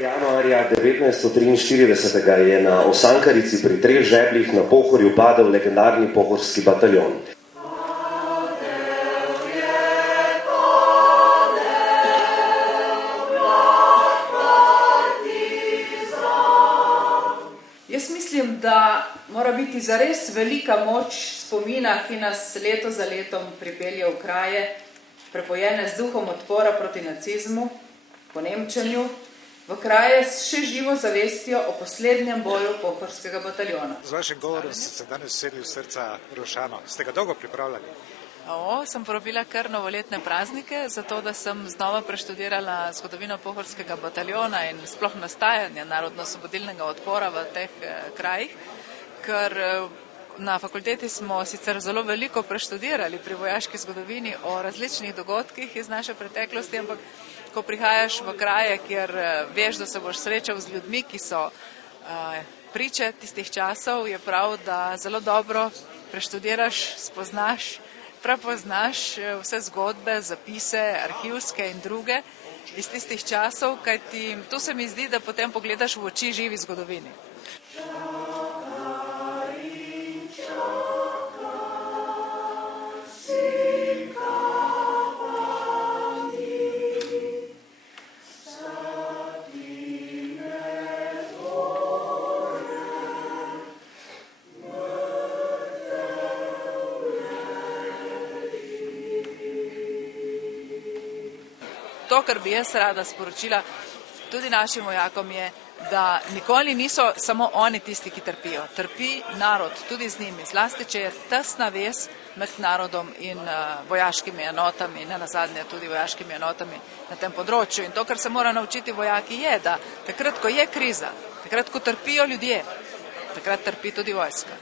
Januarja 1943 je na Osankarici pri Treh žebljih na Pohorju padel legendarni pohorski bataljon. Jaz mislim, da mora biti zares velika moč spomina, ki nas leto za letom pripelje v kraje, prepojene z duhom odpora proti nacizmu, ponemčenju, v kraje s še živo zavestjo o poslednjem boju pohorskega bataljona. Z vašim govorom ste se danes usedli v srca Rošano. Ste ga dolgo pripravljali? Sem porabila kar novoletne praznike, zato da sem znova preštudirala zgodovino pohorskega bataljona in sploh nastajanja narodno-osvobodilnega odpora v teh krajih, ker na fakulteti smo sicer zelo veliko preštudirali pri vojaški zgodovini o različnih dogodkih iz naše preteklosti, ampak ko prihajaš v kraje, kjer veš, da se boš srečal z ljudmi, ki so priče tistih časov, je prav, da zelo dobro preštudiraš, spoznaš, prepoznaš vse zgodbe, zapise, arhivske in druge iz tistih časov, kajti tu se mi zdi, da potem pogledaš v oči živi zgodovini. To, kar bi jaz rada sporočila tudi našim vojakom, je, da nikoli niso samo oni tisti, ki trpijo. Trpi narod tudi z njimi, zlasti, če je tesna vez med narodom in vojaškimi enotami, ne nazadnje tudi vojaškimi enotami na tem področju. In to, kar se mora naučiti vojaki, je, da takrat, ko je kriza, takrat, ko trpijo ljudje, takrat trpi tudi vojska.